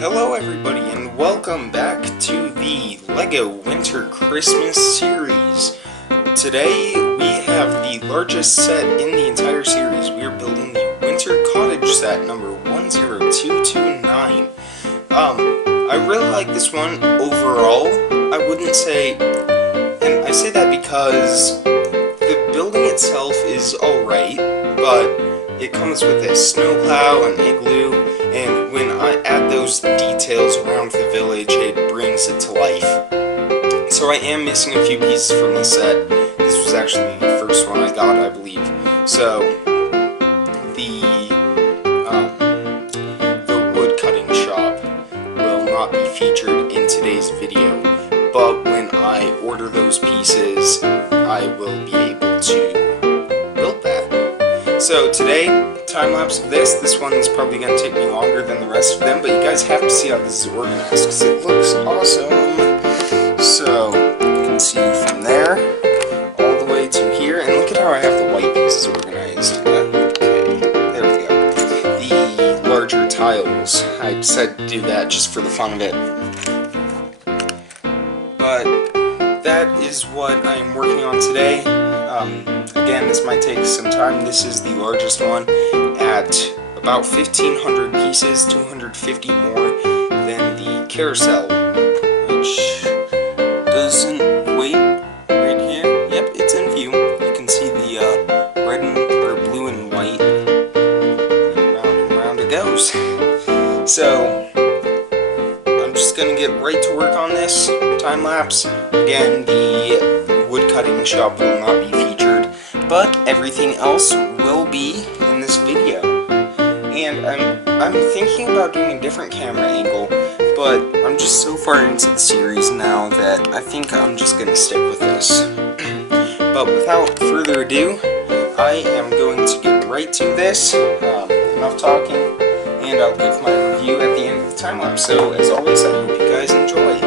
Hello everybody and welcome back to the LEGO Winter Christmas series. Today we have the largest set in the entire series. We are building the Winter Cottage set number 10229. I really like this one overall. I wouldn't say, and I say that because the building itself is alright, but it comes with a snowplow, an igloo, and when I add those details around the village, it brings it to life. So I am missing a few pieces from the set. This was actually the first one I got, I believe. So the wood cutting shop will not be featured in today's video, but when I order those pieces, I will be able to build that. So today, time-lapse of this one is probably going to take me longer than the rest of them, but you guys have to see how this is organized, because it looks awesome. So, you can see from there, all the way to here, and look at how I have the white pieces organized. Okay, there we go. The larger tiles, I decided to do that just for the fun of it. But, that is what I am working on today. Again, this might take some time. This is the largest one at about 1,500 pieces, 250 more than the carousel, which doesn't wait right here. Yep, it's in view. You can see the red or blue and white, and round it goes. So I'm just gonna get right to work on this time lapse. Again, the wood cutting shop will not be featured, but everything else will be in this video. And I'm thinking about doing a different camera angle, but I'm just so far into the series now that I think I'm just going to stick with this. But without further ado, I am going to get right to this. Enough talking, and I'll give my review at the end of the time-lapse. So as always, I hope you guys enjoy.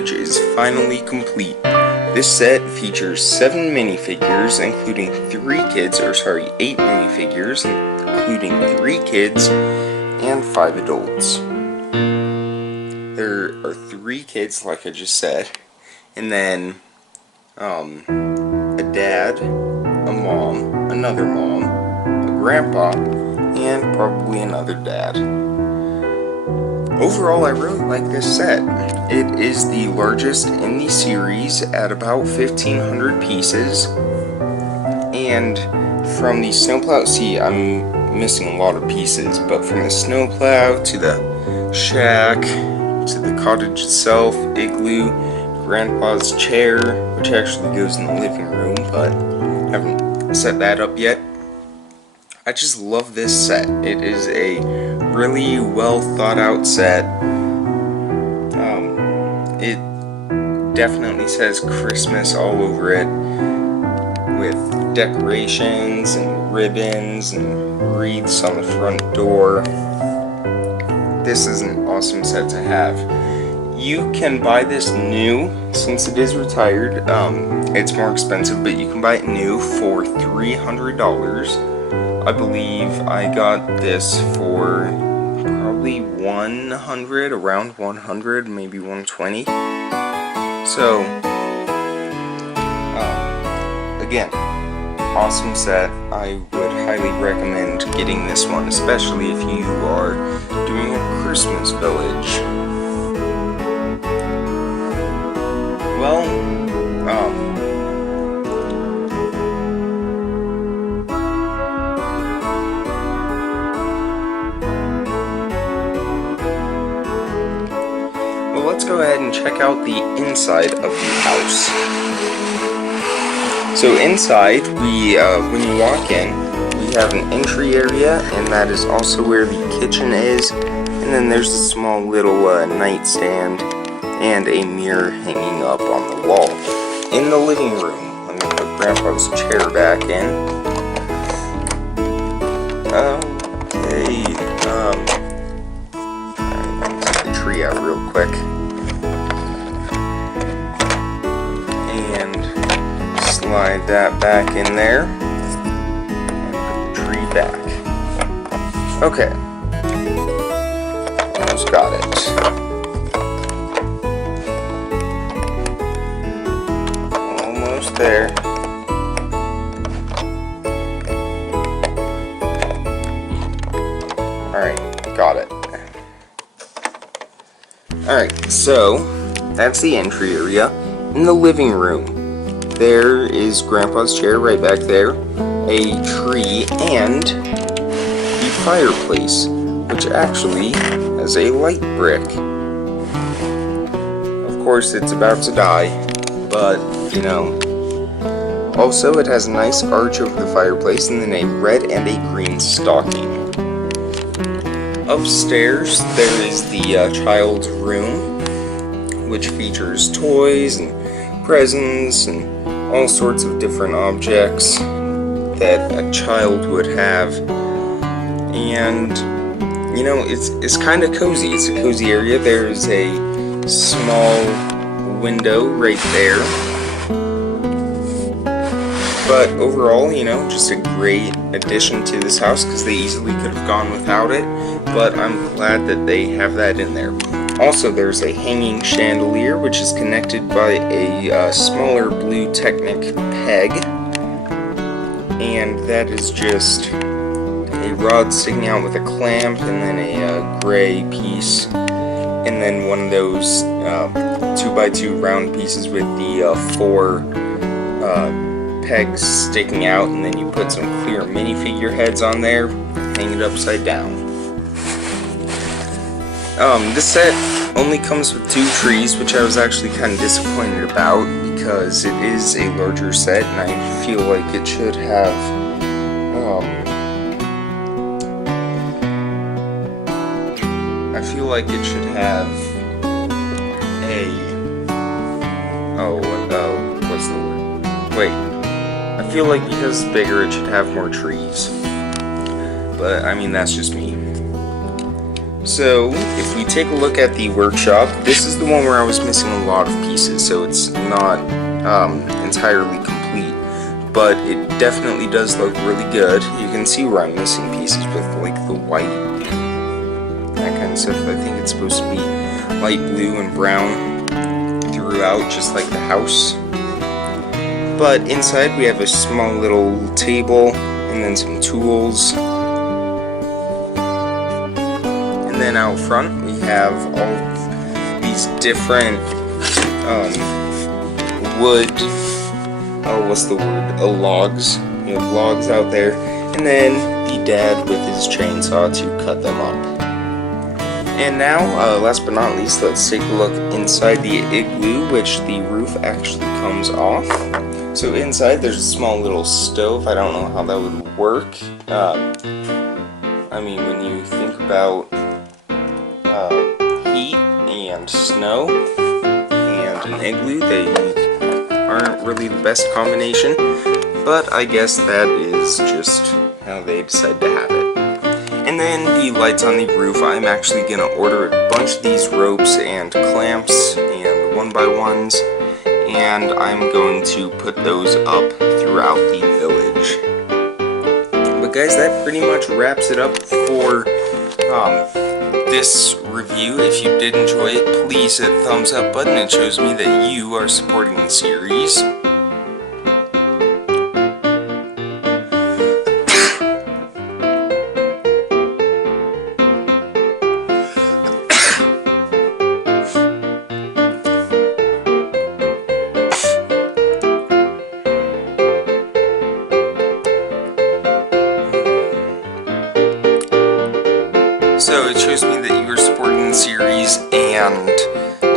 Cottage is finally complete. This set features 7 minifigures, including 8 minifigures, including 3 kids and 5 adults. There are 3 kids, like I just said, and then a dad, a mom, another mom, a grandpa, and probably another dad. Overall, I really like this set. It is the largest in the series at about 1,500 pieces. And from the snowplow, see, I'm missing a lot of pieces, but from the snowplow to the shack, to the cottage itself, igloo, grandpa's chair, which actually goes in the living room, but I haven't set that up yet. I just love this set. It is a really well thought out set. It definitely says Christmas all over it, with decorations and ribbons and wreaths on the front door. This is an awesome set to have. You can buy this new, since it is retired. It's more expensive, but you can buy it new for $300. I believe I got this for probably 100, around 100, maybe 120. So, again, awesome set. I would highly recommend getting this one, especially if you are doing a Christmas village. Well, let's go ahead and check out the inside of the house. So inside, when you walk in, we have an entry area, and that is also where the kitchen is. And then there's a small little nightstand and a mirror hanging up on the wall. In the living room, let me put Grandpa's chair back in. Okay, alright, let me take the tree out real quick. Slide that back in there and put the tree back. Okay, almost got it. Almost there. Alright, got it. Alright, so that's the entry area. In the living room, there is Grandpa's chair right back there, a tree, and the fireplace, which actually has a light brick. Of course, it's about to die, but, you know. Also, it has a nice arch over the fireplace, and then a red and a green stocking. Upstairs, there is the child's room, which features toys and presents and all sorts of different objects that a child would have. And, you know, it's kind of cozy. It's a cozy area. There's a small window right there. But overall, you know, just a great addition to this house, because they easily could have gone without it. But I'm glad that they have that in there. Also, there's a hanging chandelier, which is connected by a smaller blue Technic peg, and that is just a rod sticking out with a clamp, and then a gray piece, and then one of those 2x2 round pieces with the 4 pegs sticking out, and then you put some clear minifigure heads on there, hang it upside down. This set only comes with 2 trees, which I was actually kind of disappointed about, because it is a larger set, and I feel like it should have, what's the word? Wait. I feel like because it's bigger, it should have more trees. But, I mean, that's just me. So, if we take a look at the workshop, this is the one where I was missing a lot of pieces, so it's not entirely complete, but it definitely does look really good. You can see where I'm missing pieces with like the white and that kind of stuff. I think it's supposed to be light blue and brown throughout, just like the house. But inside we have a small little table and then some tools. And then out front we have all of these different wood, what's the word, logs. You have logs out there, and then the dad with his chainsaw to cut them up. And now, last but not least, let's take a look inside the igloo, which the roof actually comes off. So inside there's a small little stove. I don't know how that would work. I mean, when you think about heat and snow and an igloo, they aren't really the best combination, but I guess that is just how they decide to have it. And then the lights on the roof, I'm actually going to order a bunch of these ropes and clamps and 1x1s, and I'm going to put those up throughout the village. But guys, that pretty much wraps it up for this review. If you did enjoy it, please hit the thumbs up button. It shows me that you are supporting the series. So it shows me that you are supporting the series, and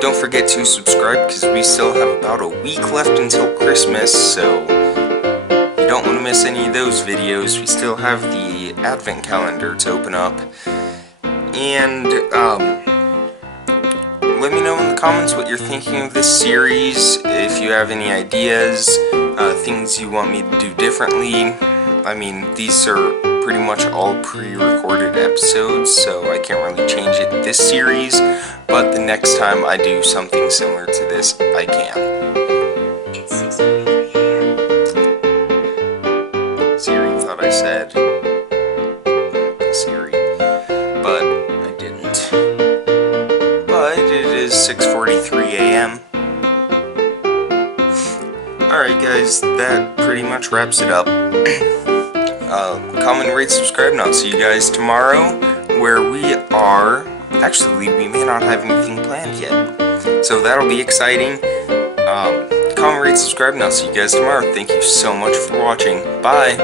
don't forget to subscribe because we still have about a week left until Christmas, so you don't want to miss any of those videos. We still have the advent calendar to open up, and let me know in the comments what you're thinking of this series, if you have any ideas, things you want me to do differently. I mean, these are pretty much all pre-recorded episodes, so I can't really change it this series, but the next time I do something similar to this, I can. It's 6:43 a.m. Siri thought I said Siri, but I didn't. But it is 6:43 a.m. Alright guys, that pretty much wraps it up. Comment, rate, subscribe, and I'll see you guys tomorrow, where we are, actually, we may not have anything planned yet, so that'll be exciting. Comment, rate, subscribe, and I'll see you guys tomorrow. Thank you so much for watching. Bye!